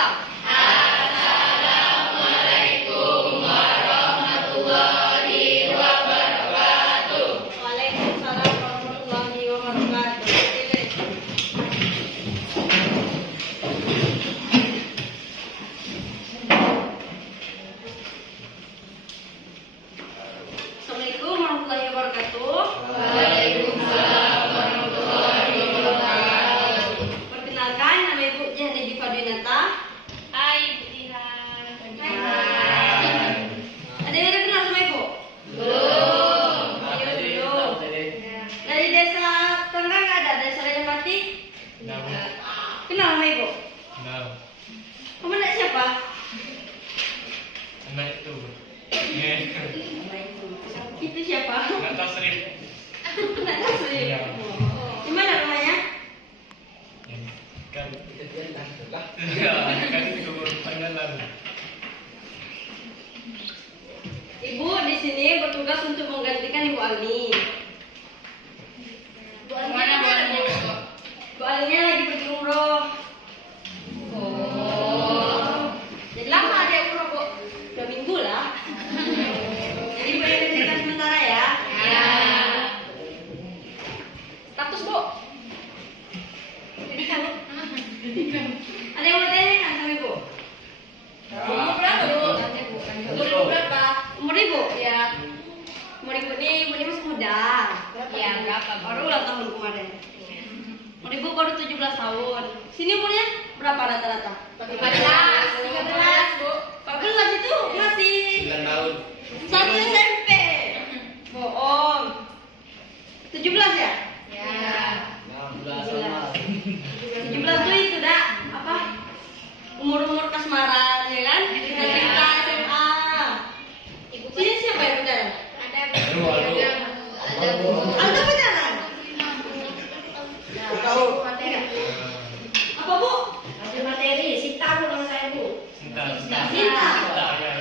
Waalaikumsalam. Assalamualaikum warahmatullahi wabarakatuh. Waalaikumsalam warahmatullahi wabarakatuh. Assalamualaikum warahmatullahi wabarakatuh. Waalaikumsalam warahmatullahi wabarakatuh. Perkenalkan, nama Ibu Jahnedi Fadwinata. Hai Ibu Jihan. Hai. Ada yang udah kenal sama Ibu? Belum. Belum. Dari desa Tengah nggak ada? Desa Raja Pati? Kenal sama Ibu? Kenal. Kamu anak siapa? Anak itu. Itu siapa? Anak Tasrif. Anak Tasri. Iya. Di mana rumahnya? Kan ya, kan itu panggilan. Ibu di sini bertugas untuk menggantikan Ibu Alni. Bu Alni ada Bu? Bu Alninya lagi pergi umroh. Oh. Jadi lama ada umroh Bu? 2 minggu lah. Jadi Bu yang gantikan sementara ya? Ya. Status Bu? Pendidikan Bu? Ada yang mau tanyakan sama Ibu? Umur berapa Bu? Umur Ibu berapa? Umur Ibu? Ya. Umur Ibu ini masih muda. Iya, berapa? Baru ulang tahun kemarin. Umur Ibu baru 17 tahun. Sini umurnya berapa rata-rata? 14, 13 Bu. 14 itu masih 9 tahun. 1 SMP. Bohong. 17 ya? Ya. 17 tuh itu dah apa? Umur-umur kasmaran ya kan? Kita SMA. Sini siapa yang pacaran? Ada pacaran? Tahu. Apa Bu? Hasil materi, Sinta Bu nama saya Bu. Cinta. Cinta. Ya.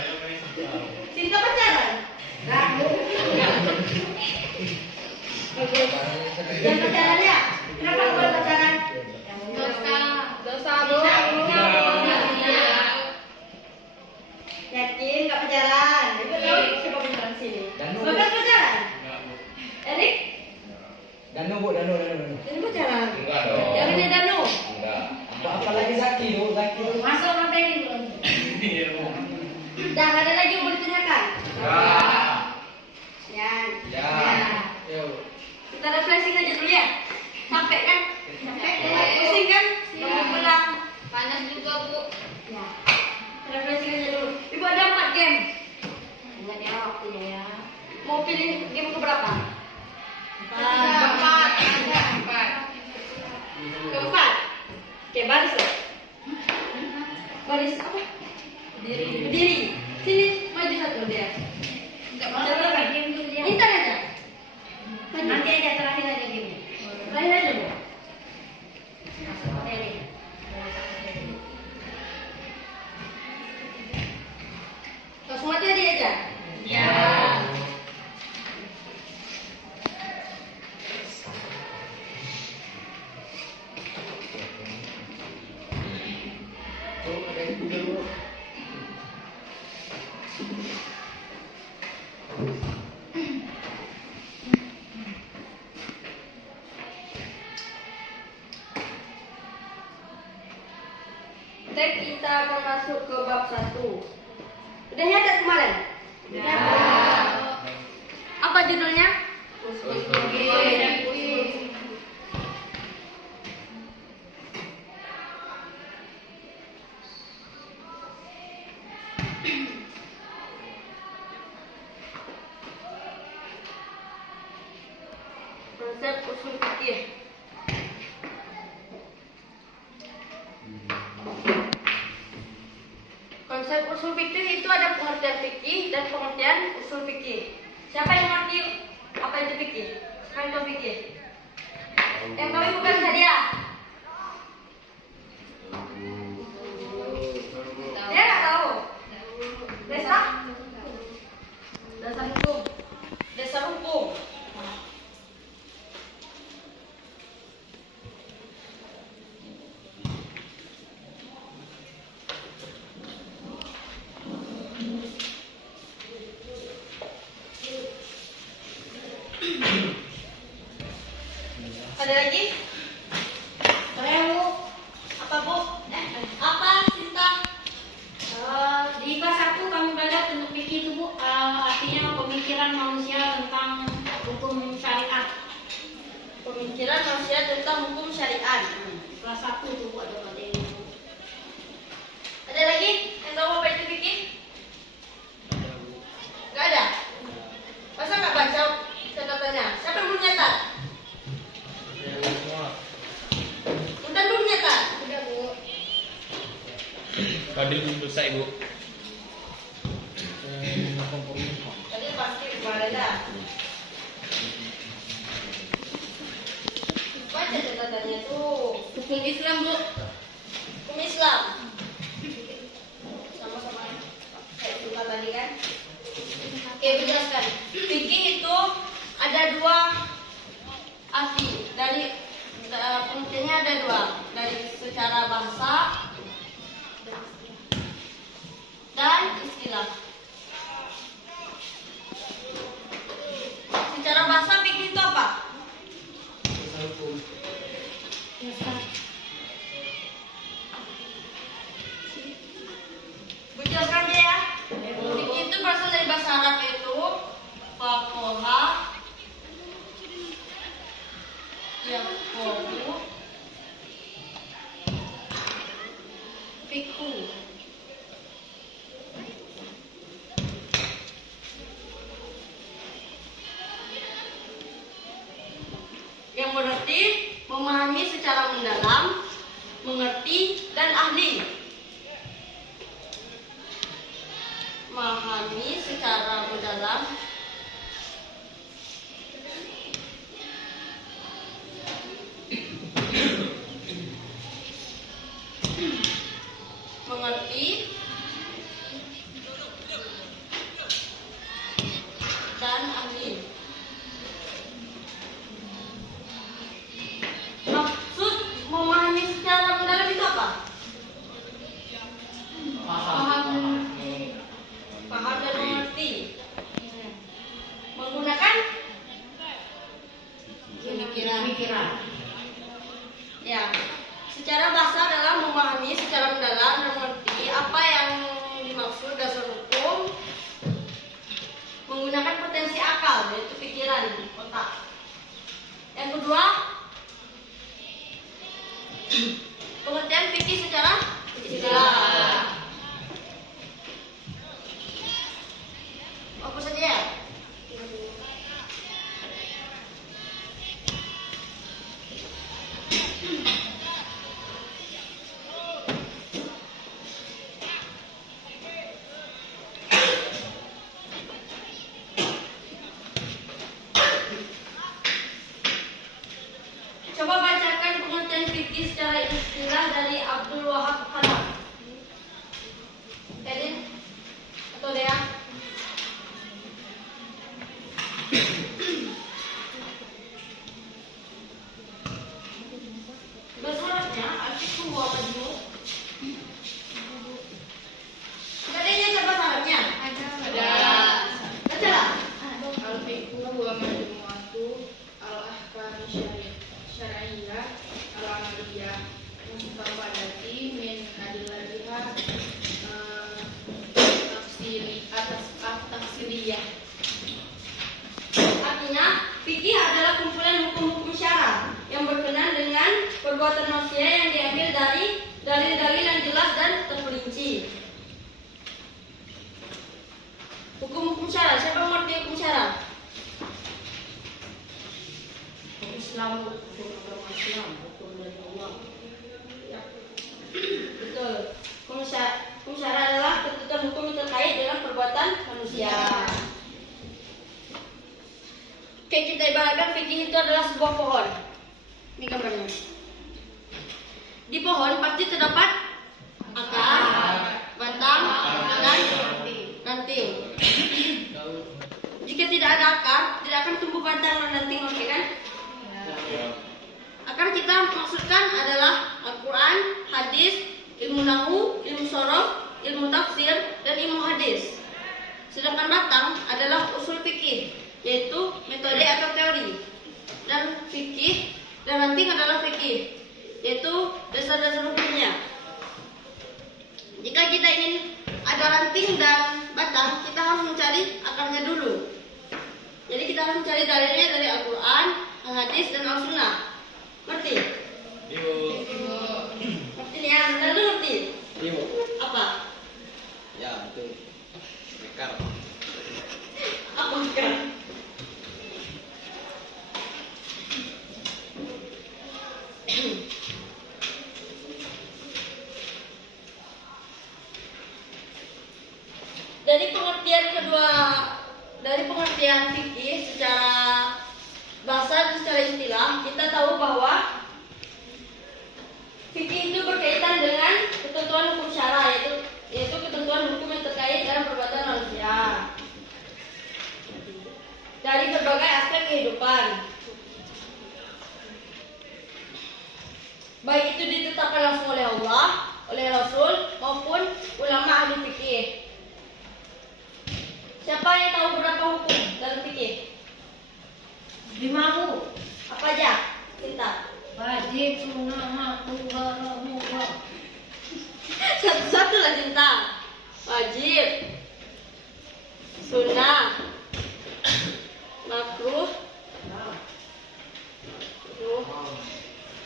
Cinta pacaran? Enggak Bu. Yang pacaran ya? Kenapa Bu pacaran? Dosa Bu. Yakin nggak pacaran? Ibu tahu siapa pacaran sini? Danu. Bagas pacaran? Erik? Danu. Ini pacaran? Enggak dong. Yang ini Danu? Enggak. Apalagi Zaki Bu. Masuk materi Bu. Iya, Bu. Dah ada lagi yang mau ditanyakan? Ya. Ya. Ya. Kita refreshing aja dulu ya. Capek kan? Pusing kan? Mau pulang. Panas juga Bu. Ya. Refreshing aja dulu. Ibu ada 4 game. Enggak ada waktunya ya. Mau pilih game keberapa? Keempat. Keempat. Oke, baris lah. Baris apa? Berdiri. Sini maju satu dia. Enggak mau lagi game dulu ya. Intan aja. Maju. Nanti aja terakhir aja game. Terakhir aja Bu. Masuk materi. Langsung materi aja. Ya. Baik, kita akan masuk ke bab 1. Udah ada kemarin? Ya. Apa judulnya? Konsep usul fikih. Konsep usul fikih itu ada pengertian fikih dan pengertian usul fikih. Siapa yang mengerti apa itu fikih? Siapa yang tahu fikih? Yang tahu bukan saja. Dia nggak tahu. Dasar? Dasar hukum. Dasar hukum. Ada lagi? Boleh, Bu. Apa Bu? Apa Sinta? Di kelas 1 kami belajar tentang fikih itu, Bu. Artinya pemikiran manusia tentang hukum syariat. Pemikiran manusia tentang hukum syariat. Kelas 1 itu, Bu, ada materi. Ada lagi yang tahu apa itu fikih? Gak ada. Masa nggak baca catatannya? Siapa yang belum nyatat? Intan belum nyatat? Udah, Bu. Fadil belum selesai, Bu. Tadi pasti kemarin dah. Baca catatannya tuh. Hukum Islam, Bu. Hukum Islam. Sama-sama kayak kita tadi kan. Oke, menjelaskan. Fikih itu ada dua arti. Dari pengertiannya ada dua. Dari secara bahasa dan istilah. Secara bahasa fikih itu apa? Jelaskan dia ya. Fikih itu berasal dari bahasa Arab yaitu faqaha, yaqahu, fikhu. Yang berarti memahami secara mendalam, mengerti dan ahli. Memahami secara mendalam, mengerti dan ahli. Maksud memahami secara mendalam itu apa? Paham dan mengerti. Menggunakan Pemikiran. ya, secara bahasa adalah memahami secara mendalam dan mengerti apa yang dimaksud dasar hukum menggunakan potensi akal yaitu pikiran otak. Yang kedua, pengertian fikih secara istilah. Apa saja ya? Coba bacakan pengertian fikih secara istilah dari Abdul Wahab Khalaf. Edin atau Dea? Bahasa Arabnya artikel wa majmu'. Enggak ada yang bahasa Arabnya? Ada. Bacalah. Al-fiqhu wa majmu'atu al-ahkami syar'iyyah al-amaliyah mustafadati min adillatiha tafsiriyah. Artinya, fikih adalah kumpulan hukum-hukum syara yang berkenaan dengan perbuatan manusia yang diambil dari dalil-dalil yang jelas dan terperinci. Hukum-hukum syara, siapa yang mengerti hukum syara? Islam, hukum agama Islam, hukum dari Allah. Ya. Betul. Hukum syara adalah ketentuan hukum yang terkait dengan perbuatan manusia. Oke, kita ibaratkan fikih itu adalah sebuah pohon. Ini gambarnya. Di pohon pasti terdapat akar, batang, dan ranting. Jika tidak ada akar, tidak akan tumbuh batang dan ranting, oke kan? Akar kita maksudkan adalah Al-Quran, hadis, ilmu nahu, ilmu sorof, ilmu tafsir, dan ilmu hadis. Sedangkan batang adalah usul fikih, yaitu metode atau teori. Dan fikih dan ranting adalah fikih, yaitu dasar-dasar hukumnya. Jika kita ingin ada ranting dan batang, kita harus mencari akarnya dulu. Jadi kita harus mencari dalilnya dari Al-Quran, Al-Hadis, dan Al-Sunnah. Ngerti? Ibu. Ngerti nih ya, benar lu ngerti? Iya, Bu. Apa? Ya, betul. Bekar. Apa kan? Dari pengertian fikih secara bahasa dan secara istilah, kita tahu bahwa fikih itu berkaitan dengan ketentuan hukum syara, yaitu ketentuan hukum yang terkait dengan perbuatan manusia dari berbagai aspek kehidupan, baik itu ditetapkan langsung oleh Allah, oleh Rasul, maupun ulama ahli fikih. Siapa yang tahu berapa hukum dalam fikih? 5 Bu. Apa aja? Cinta. Wajib, sunnah, makruh, mubah. Satu-satu lah cinta. Wajib, sunnah, makruh,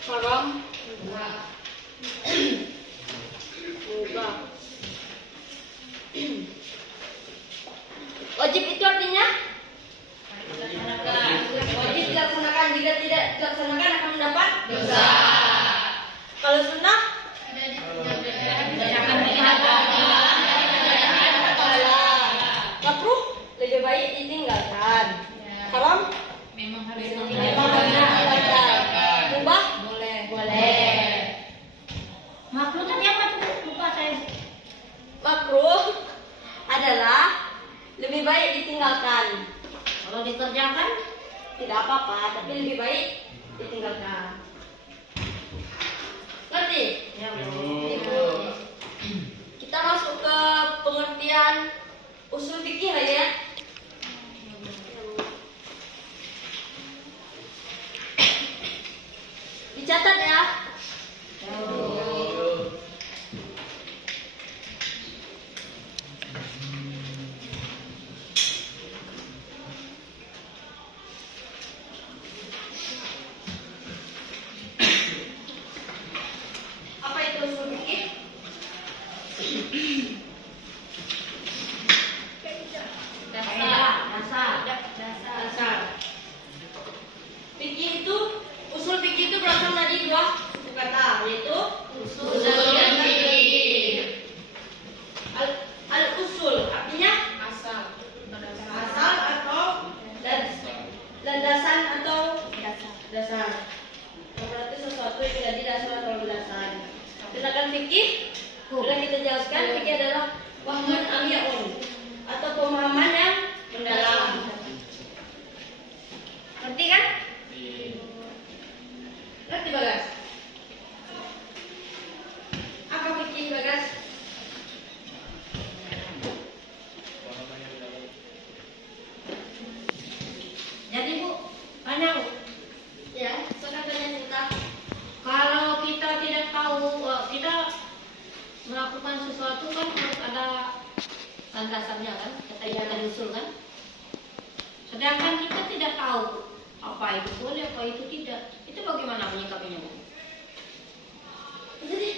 haram, mubah. Wajib itu artinya wajib dilaksanakan, jika tidak dilaksanakan akan mendapat dosa. Kalau sunnah makruh lebih baik ditinggalkan. Haram Memang harus ditinggalkan. Mubah boleh. Makruh tadi apa tuh? Lupa saya. Makruh adalah lebih baik ditinggalkan. Kalau dikerjakan Tidak apa-apa, tapi lebih baik ditinggalkan. Ngerti? ya Ibu. Kita masuk ke pengertian usul fikih lah ya. Dicatat ya. Apa itu usul fikih? Dasar. Fikih itu, usul fikih itu berasal dari dua suku kata, yaitu usul dan fikih. Al-usul artinya Asal. asal atau landasan atau dasar. Berarti sesuatu yang menjadi dasar atau landasan. Sedangkan fikih sudah kita jelaskan, fikih adalah wahmun amyaun atau pemahaman yang mendalam. Ngerti kan? Ngerti Bagas? Apa fikih Bagas? Jadi Bu, tanya Bu, Ya, sekarang tanya Cinta. kalau kita tidak tahu kita melakukan sesuatu kan harus ada landasannya kan, kata kita usul kan. Sedangkan kita tidak tahu apa itu boleh, apa itu tidak. Itu bagaimana menyikapinya Bu? Jadi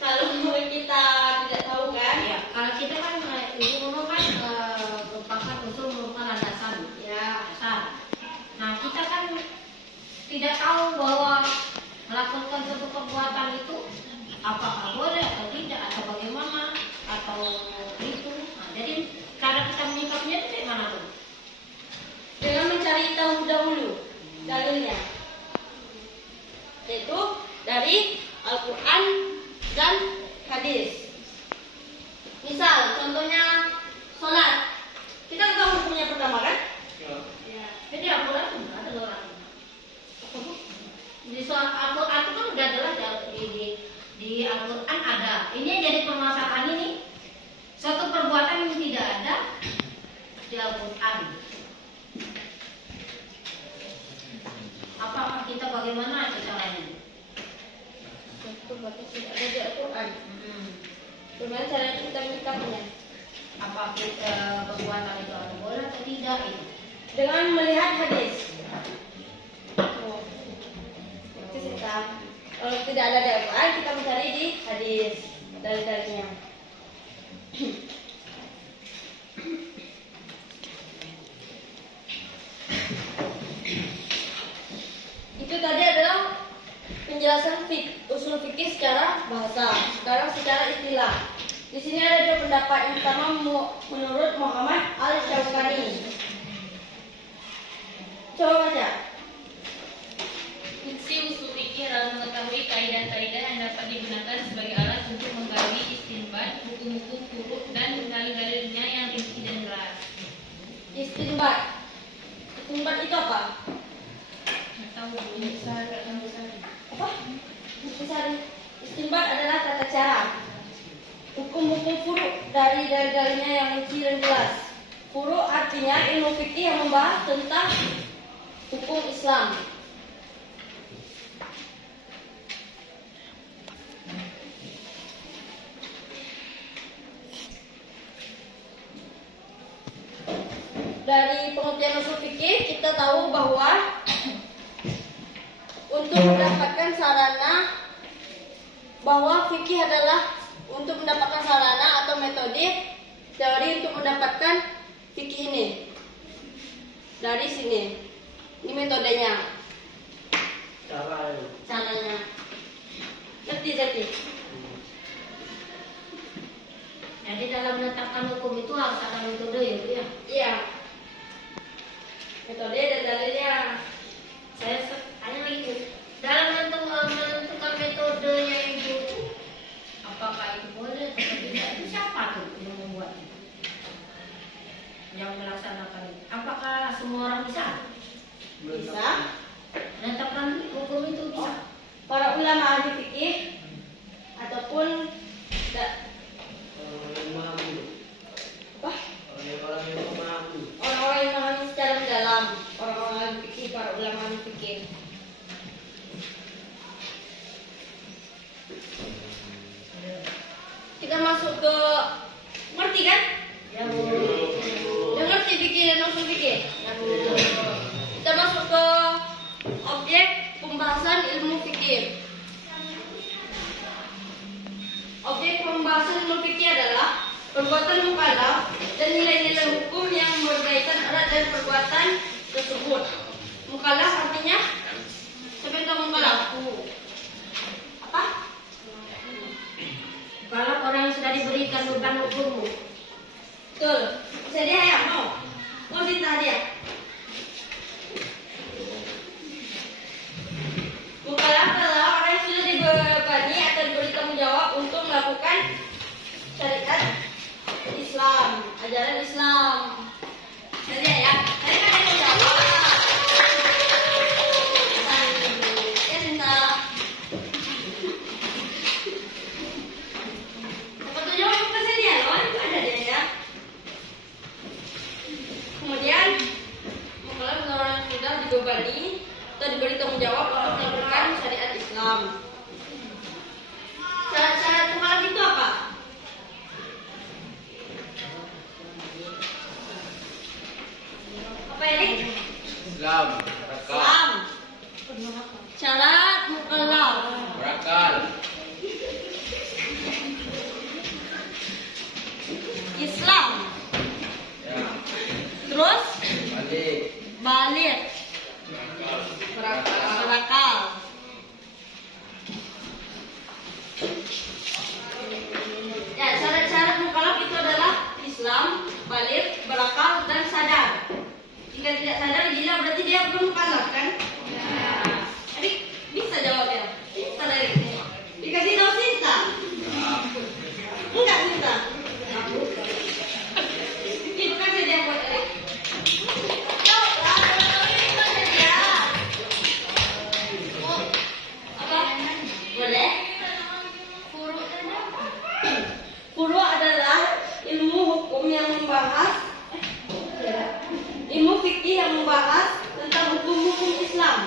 kalau kita tidak tahu kan? Ya, kalau kita kan Ibu Mono kan merupakan usul merupakan landasan. Ya. Dasar. Nah, kita kan tidak tahu bahwa melakukan suatu perbuatan itu apakah boleh atau tidak, atau bagaimana, atau itu. Nah, jadi cara kita menyikapinya itu kayak mana tuh? Dengan mencari tahu dahulu dalilnya, yaitu dari Al-Quran dan hadis. Misal, contohnya sholat. Kita tahu hukumnya pertama kan? Jadi Al-Quran itu nggak ada orang. Di soal Al-Quran itu kan udah jelas ya, di Al-Quran ada. Ini yang jadi permasalahan ini. Suatu perbuatan yang tidak ada di Al-Quran. Apakah kita bagaimana itu caranya? Itu berarti tidak ada di Al-Quran. Hmm. Bagaimana cara kita menyikapinya? Apa perbuatan itu apa boleh atau tidak itu? Dengan melihat hadis. Oh. Itu kita. Kalau tidak ada di Al-Quran, kita mencari di hadis dalil-dalilnya. Itu tadi adalah penjelasan usul fikih secara bahasa. Sekarang secara istilah. Di sini ada dua pendapat. Yang pertama menurut Muhammad Al-Syaukani. Coba baca. Fungsi usul fikih adalah mengetahui kaidah-kaidah yang dapat digunakan sebagai alat untuk menggali istinbat, hukum-hukum furu' dan dalil-dalilnya yang rinci dan jelas. Istinbat. Istinbat itu apa? Tahu Apa? Intisari. Istinbat adalah tata cara. Hukum-hukum furu' dari dalil-dalilnya yang rinci dan jelas. Furu' artinya ilmu fikih yang membahas tentang hukum Islam. Dari pengertian usul fikih kita tahu bahwa untuk mendapatkan sarana, bahwa fikih adalah untuk mendapatkan sarana atau metode teori untuk mendapatkan fikih ini. Dari sini, ini metodenya, caranya. Ngerti? Jadi dalam menetapkan hukum itu harus ada metode ya Bu ya? Iya. Metode dan dalilnya. Saya tanya lagi Bu, dalam menentukan metodenya itu, apakah itu boleh atau tidak? Itu siapa tuh yang membuat itu? Yang melaksanakan itu? Apakah semua orang bisa? Bisa. Menetapkan hukum itu bisa? Para ulama ahli fikih ataupun apa? Orang-orang yang memahami secara mendalam, orang-orang ahli fikih, para ulama ahli fikih. Kita masuk ke, ngerti kan? Ya Bu. Udah ngerti fikih dan usul fikih? Ya Bu. Kita masuk ke objek pembahasan ilmu fikih. Objek pembahasan ilmu fikih adalah perbuatan mukallaf dan nilai-nilai hukum yang berkaitan erat dengan perbuatan tersebut. Mukallaf artinya siapa yang tahu mukallaf? Apa? Kalau orang yang sudah diberikan beban hukum, Betul. Bisa dia ya? Mau cerita dia. Mukallaf adalah orang yang sudah dibebani atau diberi tanggung jawab untuk melakukan syariat Islam, ajaran Islam. Jadi ya, saya kan yang jawab. Ya cinta. Apa tuh jawab pesan dia loh? Itu ada dia ya. Kemudian mukallaf adalah orang yang sudah dibebani atau diberi tanggung jawab untuk melakukan syariat Islam. Syarat-syarat mukallaf itu apa? Apa Erik? Islam, Islam. Syarat mukallaf. berakal, Islam. ya, Terus balik, balik. Berakal. Ya, syarat-syarat mukallaf itu adalah Islam, balik, berakal, dan sadar. Jika tidak sadar, gila berarti dia belum mukallaf kan? Jadi bisa jawabnya. Bisa dari ini. Dikasih tahu Sinta. Enggak Sinta. Itu kan saja yang buat Erik. Apa? Boleh? Furu adalah ilmu hukum yang membahas ilmu fikih yang membahas tentang hukum-hukum Islam.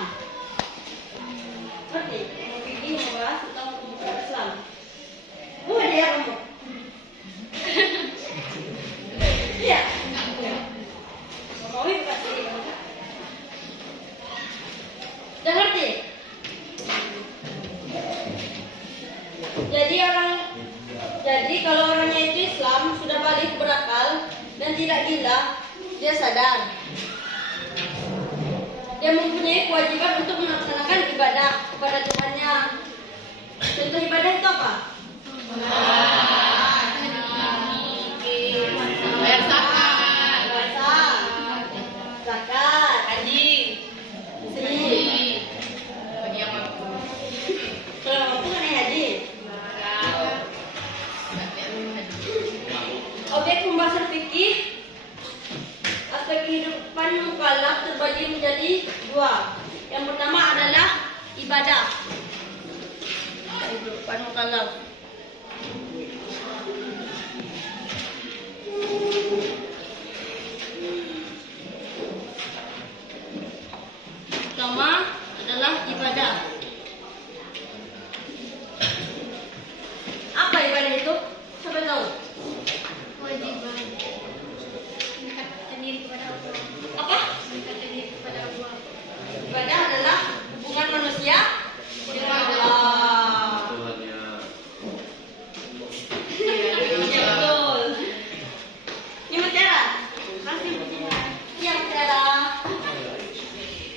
berakal dan tidak gila, dia sadar. Dia mempunyai kewajiban untuk melaksanakan ibadah kepada Tuhannya. Contoh ibadah itu apa? Bayar zakat. Puasa, zakat, Haji. sedih. Bagi yang mampu. Kalau mampu kan haji. Objek pembahasan fikih aspek kehidupan mukallaf terbagi menjadi dua. Yang pertama adalah ibadah. Kehidupan mukallaf. Pertama adalah ibadah. Apa ibadah itu? Siapa tahu? Kewajiban mendekatkan diri kepada Allah. Apa? Mendekatkan diri kepada Allah. Ibadah adalah hubungan manusia dengan Allah. Tuhannya. Ya betul. Ini Mutiara. Kasih Mutiara. Iya Mutiara.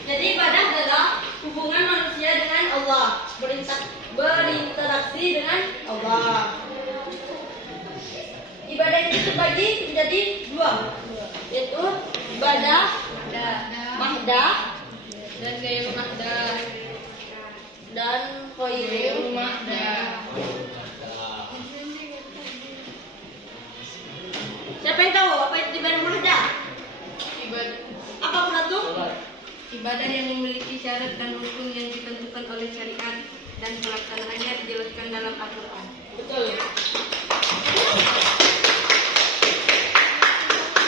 Jadi ibadah adalah hubungan manusia dengan Allah, berinteraksi dengan Allah. Ibadah itu terbagi menjadi dua, yaitu ibadah mahdah Dan gaya mahdah. dan ghairu Mahdah. Siapa yang tahu apa itu ibadah mahdah? Ibadah. Apa Pratu? Ibadah yang memiliki syarat dan rukun yang ditentukan oleh syariat dan pelaksanaannya dijelaskan dalam Al-Quran. Betul.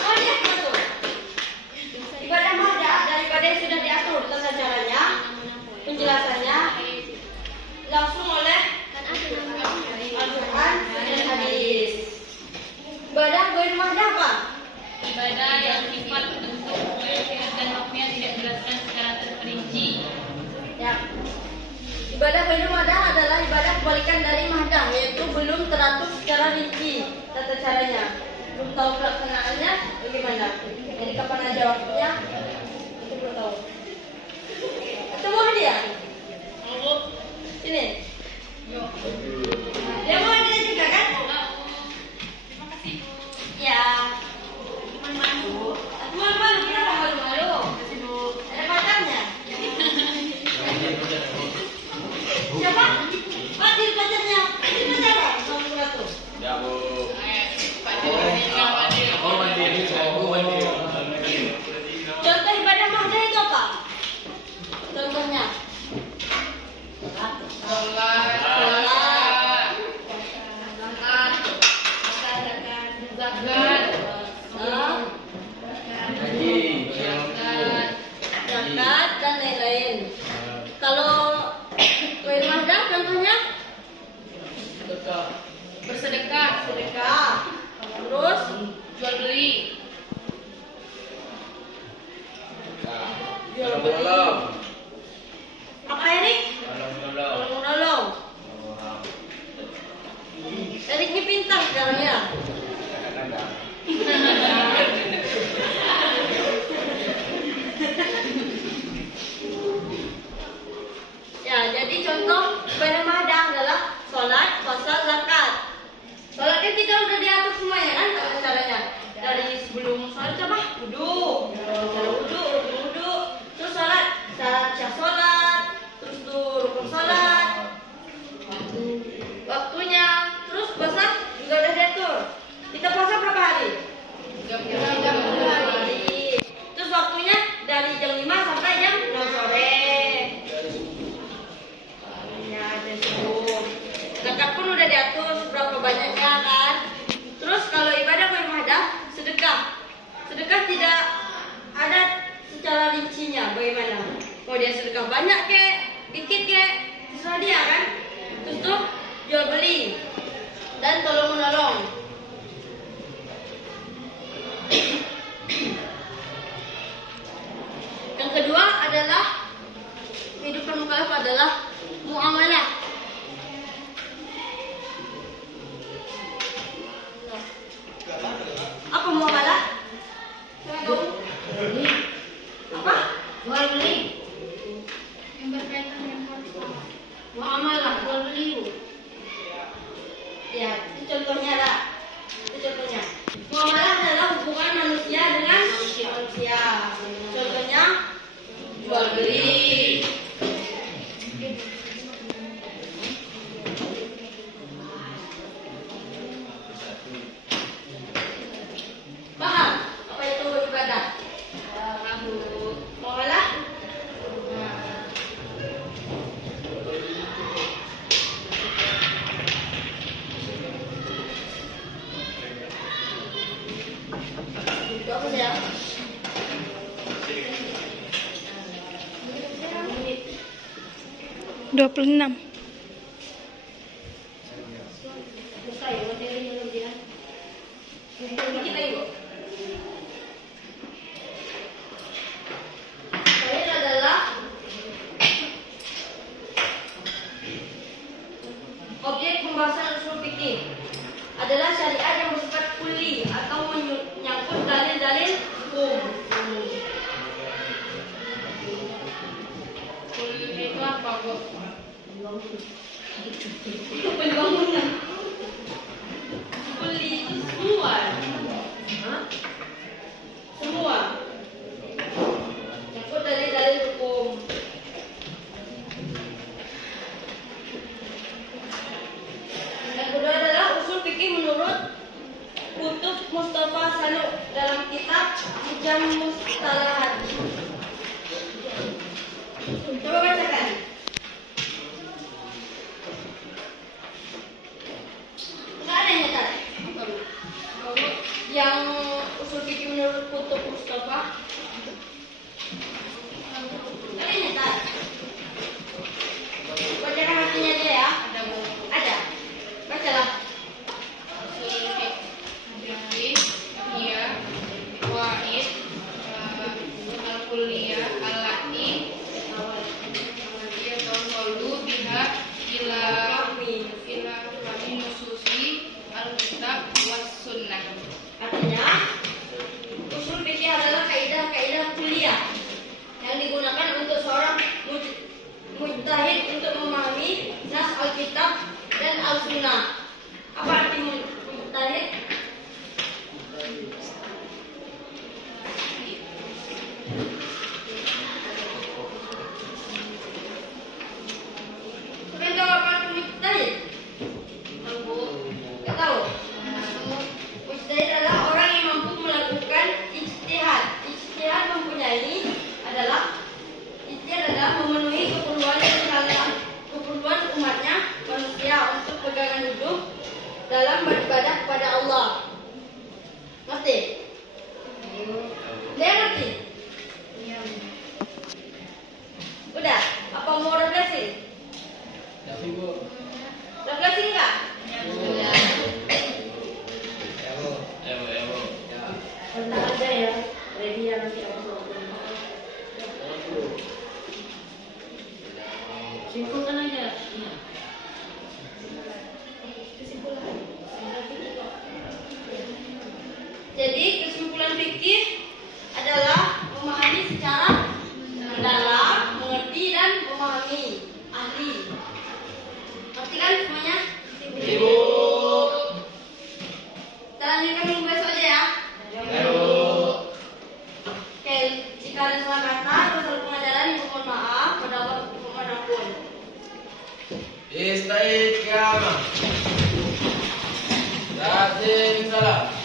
Oh iya Pratu. Ibadah mahdah dan ibadah yang sudah diatur tata caranya, penjelasannya langsung oleh Al-Quran dan hadis. Ibadah ghairu mahdah apa? Ibadah yang sifat, bentuk, kaifiat dan makna tidak dijelaskan secara terperinci. Ya. Ibadah ghairu mahdah adalah ibadah kebalikan dari mahdah, yaitu belum teratur secara rinci tata caranya. Belum tahu pelaksanaannya bagaimana. Jadi kapan aja waktunya itu belum tahu. Ketemu dia? Sini. Dia mau dia juga kan? Terima kasih Bu. Ya. Malu. Malu, kenapa malu-malu? Ada pacarnya? Siapa? Fadil pacarnya. Ini pacaran sama Ratu. Ya, Bu. Pak Dil. Oh, mandiri. Aku mandiri. Contoh ibadah mahdah itu apa? Contohnya? Sholat. Zakat. Hah? Haji. Zakat dan lain-lain. Kalau ghairu mahdah contohnya? Bersedekah. Sedekah. Terus Jual beli. jual beli. Apa Erik? Tolong. Menolong. Erik ini pintar sekarang ya. Ya, jadi contoh ibadah mahdah adalah sholat, puasa, zakat. Sholat kan kita udah diatur semuanya kan tata caranya. Dari sebelum sholat apa? Wudhu, cara wudhu, rukun wudhu, terus sholat, syarat syah sholat, terus tuh rukun sholat, waktunya, terus puasa juga udah diatur. Kita puasa berapa hari? 30 hari. Terus waktunya dari jam 5 sampai jam 6 sore. Ya, dari subuh. Zakat pun udah diatur seberapa banyaknya kan. Terus kalau ibadah ghairu mahdah, sedekah. Sedekah tidak Itu apa ya? 26. Buka ya materinya lebih kan. Dikit lagi, Bu. Poin adalah objek pembahasan usul fikih adalah syariat yang bersifat kuli atau menyangkut dalil-dalil hukum. Kuli itu apa, Bu? Itu pembangunan. Kuli itu semua. Hah? Semua. Nyangkut dalil-dalil hukum. Yang kedua adalah usul fikih menurut Kutub Mustafa Sanu dalam kitab Hujam Mustalahat. Coba bacakan. Enggak ada yang nyetar. Yang usul fikih menurut Kutub Mustafa. Enggak ada yang nyetar. Bacakan hatinya dia ya. Ada, Bu. Ada. Bacalah. Fikih, iya, waid, al-kulliyah, allati, iya, tawassalu biha ila fahmi nususi al-kitab was sunnah. Artinya, usul fikih adalah kaidah-kaidah kuliah yang digunakan untuk seorang mujtahid untuk memahami nas Alkitab dan Al-Sunnah. Apa arti mujtahid? Kalian tahu apa arti mujtahid? Nggak tahu. Mujtahid adalah orang yang mampu melakukan ijtihad. Ijtihad adalah memenuhi keperluan umatnya manusia untuk pegangan hidup dalam beribadah kepada Allah. Ngerti? Dia ngerti? Udah? Apa mau refreshing? Refreshing nggak? Tenang aja ya, ready ya nanti aku Simpulkan aja. Jadi kesimpulan fikih adalah memahami secara mendalam, mengerti dan memahami ahli. Ngerti kan semuanya? Ibu. Kita lanjutkan minggu besok aja ya. Oke, jika ada salah kata atau salah pengajaran, ibu mohon maaf. Pada Allah manapun. Istaiqamah. Lazim salam.